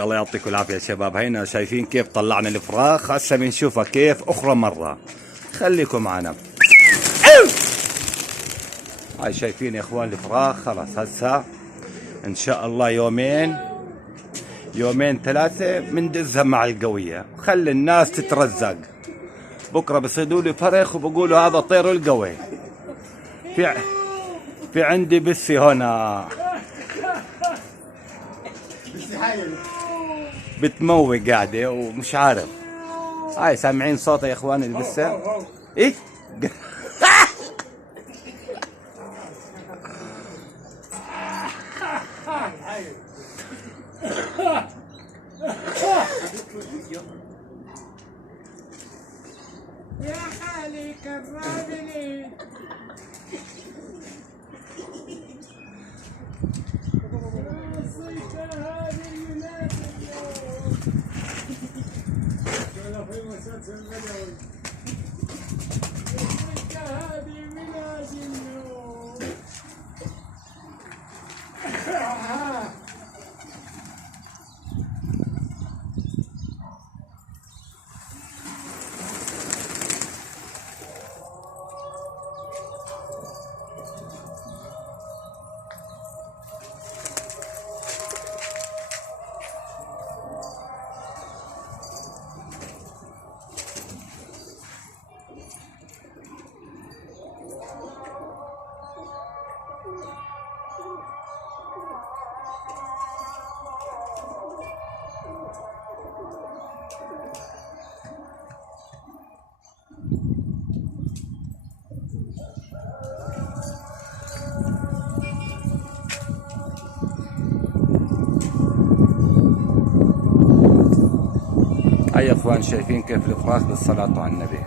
الله يعطيكم العافية يا شباب. هينا شايفين كيف طلعنا الفراخ، هسه بنشوفها كيف أخرى مرة. خليكم معنا. هاي شايفين يا إخوان الفراخ. خلاص هسه إن شاء الله يومين ثلاثة بندزها مع القوية، خلي الناس تترزق. بكرة بصيدوا لي فرخ وبقولوا هذا طير القوي. في عندي بسي هنا بتموي قاعدة ومش عارف. هاي سامعين صوتها يا اخواني البسة؟ ايه؟ يا حالي كرامني. هاي يا اخوان شايفين كيف الفراخ بالصلاة على النبي.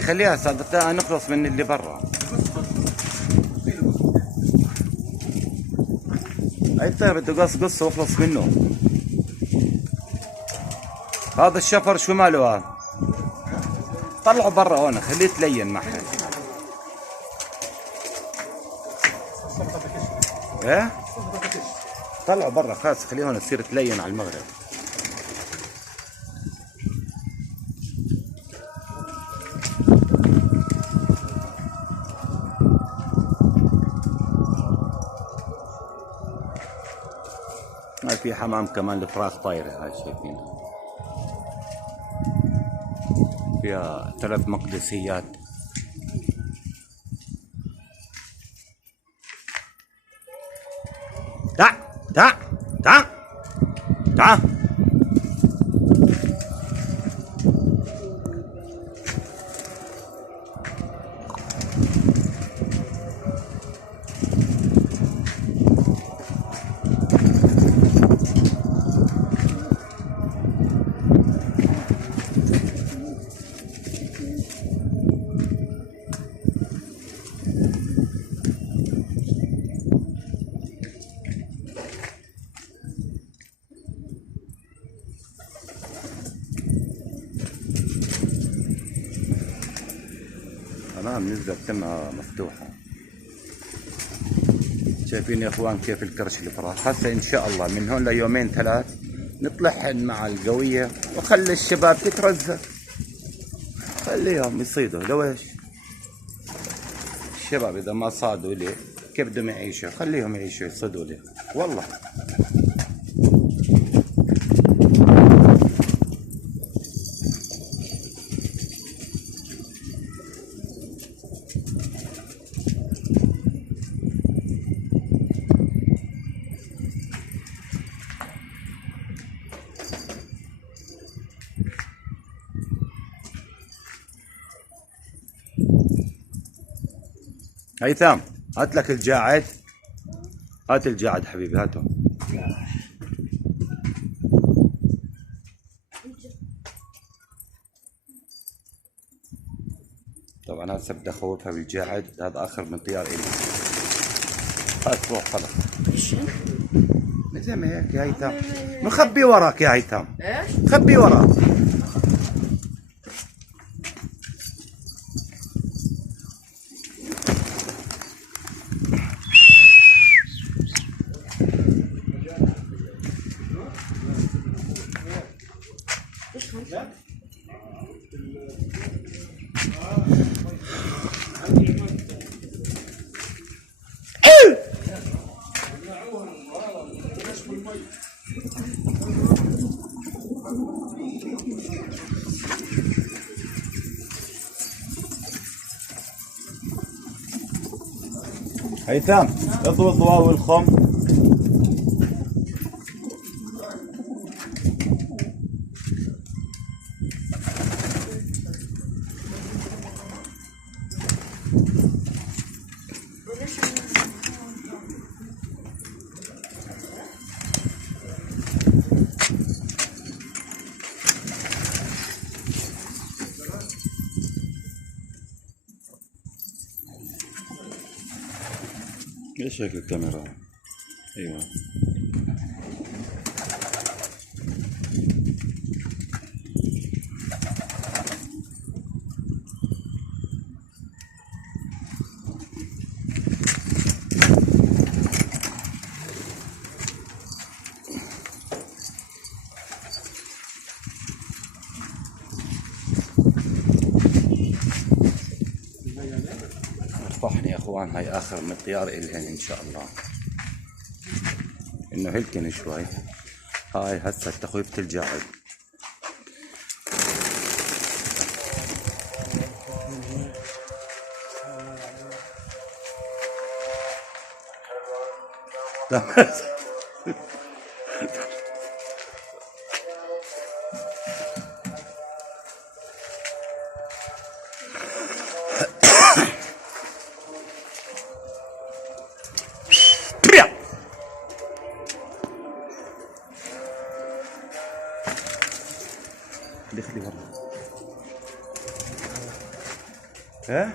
خليها هسه نخلص من اللي برا. اي طيب بده قص واخلص منه. هذا الشفر شو ماله هذا؟ طلعه برا هون خليه تلين معها. ايه؟ طلعه برا خلاص خليه هون تصير تلين على المغرب. في حمام كمان لفراخ طايرة هاي شايفينها، فيها 3 مقدسيات. تعال تعال تعال تعال. أمام نزلت سمها مفتوحة. شايفين يا اخوان كيف الكرش الفراخ. هسه ان شاء الله من هون ليومين 3 نطلعهن مع القوية وخلي الشباب تترزق، خليهم يصيدوا. لو ايش الشباب اذا ما صادوا لي كيف بدهم يعيشوا؟ خليهم يعيشوا يصيدوا لي والله. هيثم هات لك الجاعد، هات الجاعد حبيبي هاته. طبعا هسه بدي اخوفها بالجاعد، هذا اخر من طيار الي. هات روح خلص زي ما هيك يا هيثم. مخبي وراك يا هيثم، خبي وراك. هيثم اضبط واو الخم. ايش شكل الكاميرا؟ ايوه ارفحني يا اخوان. هاي اخر من طيار الهن ان شاء الله، انه هلكن شوي. هاي هسه تخويفة الجاعد. دخلي برا. ها؟